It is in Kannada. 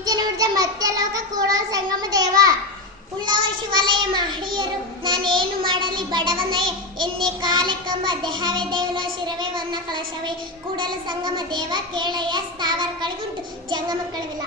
ನಿತ್ಯ ನುಡಿದ ಮತ್ಯಲೋಕ ಕೂಡೋ ಸಂಗಮ ದೇವ. ಉಳ್ಳವ ಶಿವಾಲಯ ಮಹಡಿಯರು ನಾನೇನು ಮಾಡಲಿ ಬಡವನಯ ಎನ್ನೆ ಕಾಲೆ ಕಂಬ ದೇಹವೇ ದೇವನ ಶಿರವೇ ವನ್ನ ಕಳಶವೇ ಕೂಡಲ ಸಂಗಮ ದೇವ ಕೇಳಯ್ಯ ಸ್ಥಾವರ ಕಳಿಗುಂಟು ಜಂಗಮ ಕಳವಿಲ್ಲ.